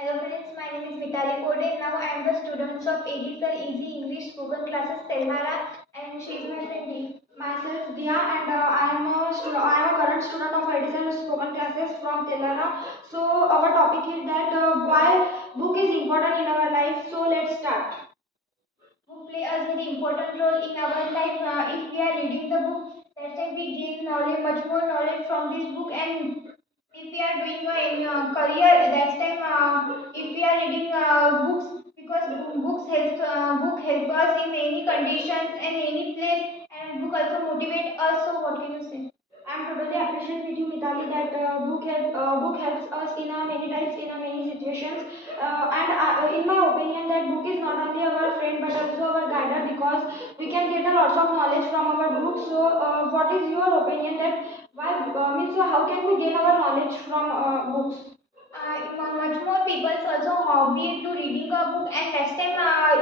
Hello friends, my name is Vitali Kode. Now I am the student of AD Sir Easy English Spoken Classes Telhara, and she is my friend. Myself Dia, and I am a current student of Edison Spoken Classes from Telangana. So our topic is that why book is important in our life. So let's start. Book play a very important role in our life. If we are reading the book, that time we gain knowledge, much more knowledge from this book. And if we are doing a career, that time if we are reading books, because book help us in any conditions and any place, and book also motivate us. So what can you say? I am totally appreciate with you, Mitali, that book helps us in many times in many situations. And in my opinion, that book is not only our friend but also our guide because we can get a lots of knowledge from our books. So, what is your opinion that why means how can we gain our knowledge from books? Much more people also hobby to reading a book, and next time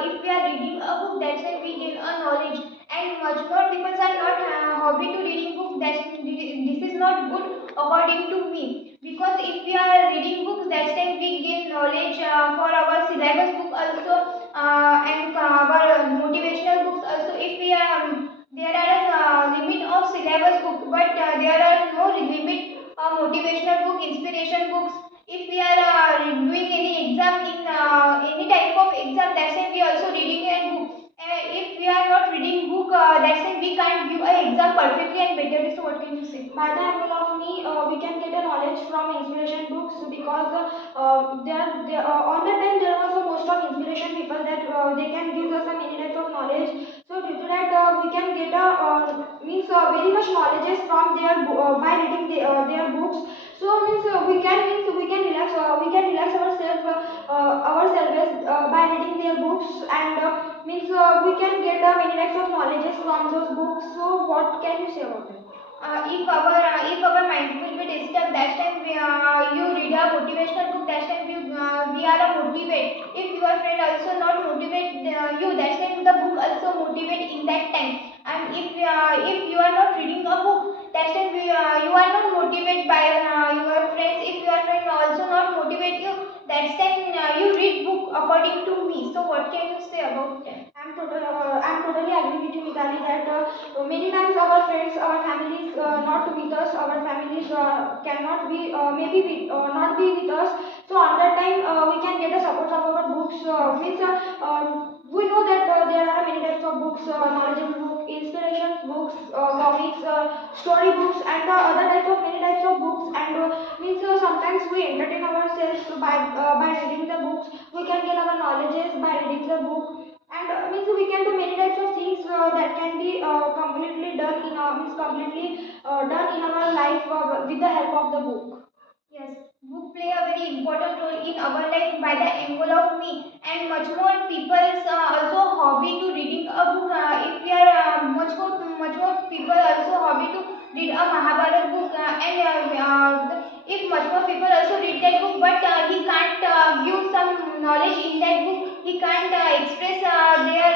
if we are reading a book, that's why we gain a knowledge. And much more people are not hobby to reading book. This is not good according to me, because if we are reading books, that's time we gain knowledge for our syllabus book also, and our motivational books also. If we there are a limit of syllabus book, but there are no limit motivational book, inspiration books. If we are doing any exam in any type of exam, that's why we also reading a book. If we are not reading book, that's why we can't give a exam perfectly and better. So what can you say? By the angle of me, we can get a knowledge from inspiration books because on that time there was a most of inspiration people that they can give us a many types of knowledge. So due to that, we can get a means very much knowledges from by reading their books. So means we can relax ourselves by reading their books, and means we can get many types of knowledges from those books. So what can you say about it? If our mind will be disturbed, that time you read a motivational book, that time we are a motivate. If your friend also not motivate you, that time the book also motivate in that time. And if you are not reading a book, that time you are not motivated by your friends. If your friend also not motivate you, that time you read book according to me. So what can you say about that? I'm totally agree with you, Mitali, that many times our friends, our families not with us, our families cannot be, maybe not be with us. So on that time, we can get a support of our books. We know that there are many types of books, knowledgeable book, inspiration books, comics, story books, and other types of many types of books. And sometimes we entertain ourselves by reading the books. We can get our knowledges by reading the book, and we can do many types of things that can be completely done in done in our life with the help of the book. Yes, book play a very important role in our life by the angle of me, and much more people's also hobby to reading a book. If we are much more people also hobby to read a Mahabharata book, if much more people also read that book, but he can't give some knowledge in that book. He can't express their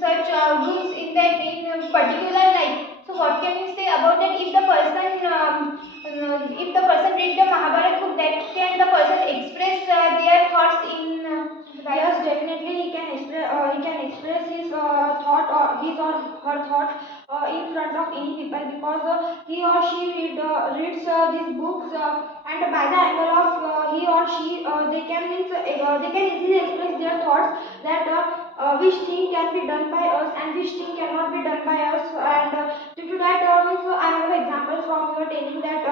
such rules in that in a particular life. So what can you say about that? If the person read the Mahabharata book, that can the person express their thoughts in right? Yes, definitely he can express his thought or his or her thought in front of any people because he or she reads these books, and by the angle of he or she they can easily express their thoughts that which thing can be done by us and which thing cannot be done by us. And due to that, I have an example from your telling that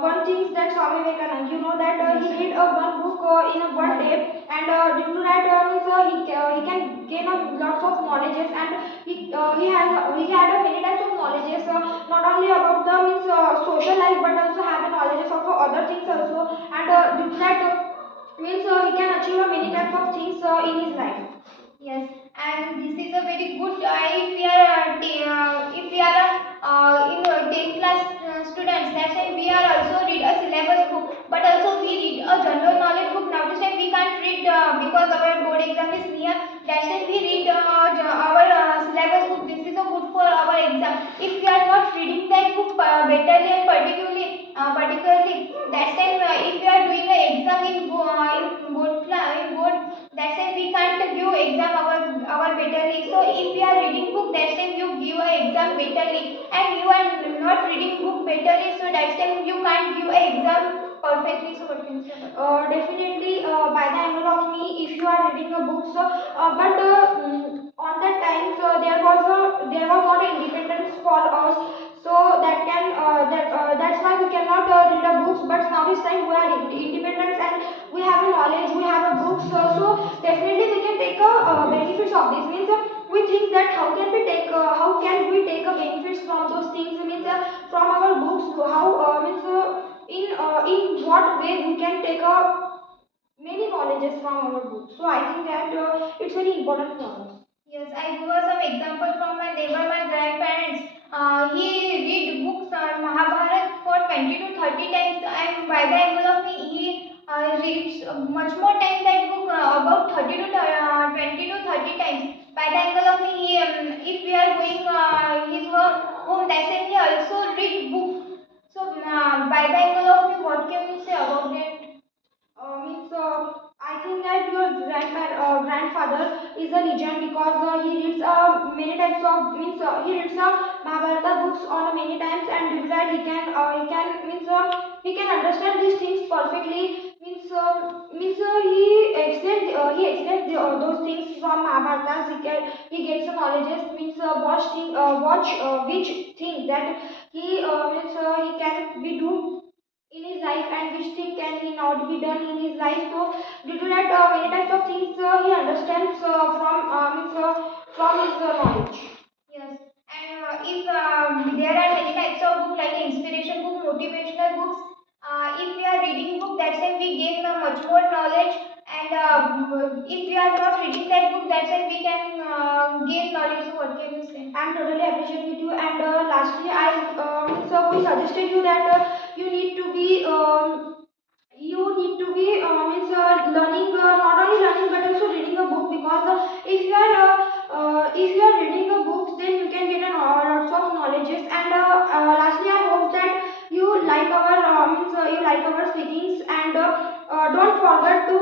one thing that Swami Vivekananda, you know that he read one book in a one day, and due to that he can gain lots of knowledges, and he had many types of knowledges, not only about the social life but also have a knowledges of other things also, and due to that he can achieve many types of things in his life. Yes, and this is a very good if we are if we are in 10th class students, that's why we are also read a syllabus book, but also we read a general knowledge book. Now this time we can't read because our board exam is near. That's why we read our syllabus book. This is a good for our exam. If we are not reading that book betterly and particularly, that's time if we are doing an exam in board class, if we are reading book, that time you give a exam betterly, and you are not reading book betterly, so that time you can't give a exam perfectly. So what can you say about that? Definitely, by the angle of me, if you are reading a book, so but on that time, so there was not an independence for us, so that's why we cannot read a books. But now this time we are independent and we have a knowledge, we have a books, so definitely we can take a benefits of this. Means we think that how can we take a benefits from those things? Means from our books, how means. In what way we can take many knowledges from our books. So I think that it's very important for us. Yes, I give us some example from my neighbor, my grandparents. He read books on Mahabharat for 20 to 30 times, and by the angle of me, he reads much more times that book, about 30 to 20 to 30 times. By the angle of me, if we are going his home, that time he also read book. So by the angle of me, what can you say about that? Means I think that your grandfather is a legend because he reads many types of means he reads Mahabharata books on many times, and due to that he can understand these things perfectly. Means he explains those things from Mahabharata. He gets some knowledges. Means watch which thing that he can be do in his life and which thing can he not be done in his life. So due to that many types of things he understands from his knowledge. Yes, and if there are many types of books like inspiration book, motivational books, if we are reading book, that's when we gain much more knowledge. And if we are not reading that book, that's when we can gain knowledge. So what can you say? I'm totally appreciate with you. And lastly, we suggested you that you need to be learning not only learning but also reading a book because if you are reading a book then you can get lots of knowledges. And lastly, I hope that you like our speakings, and don't forget to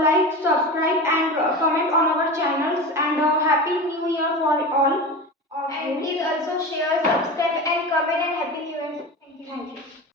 like, subscribe and comment on our channels. And happy new year for all of And you. please also share, subscribe, and comment, and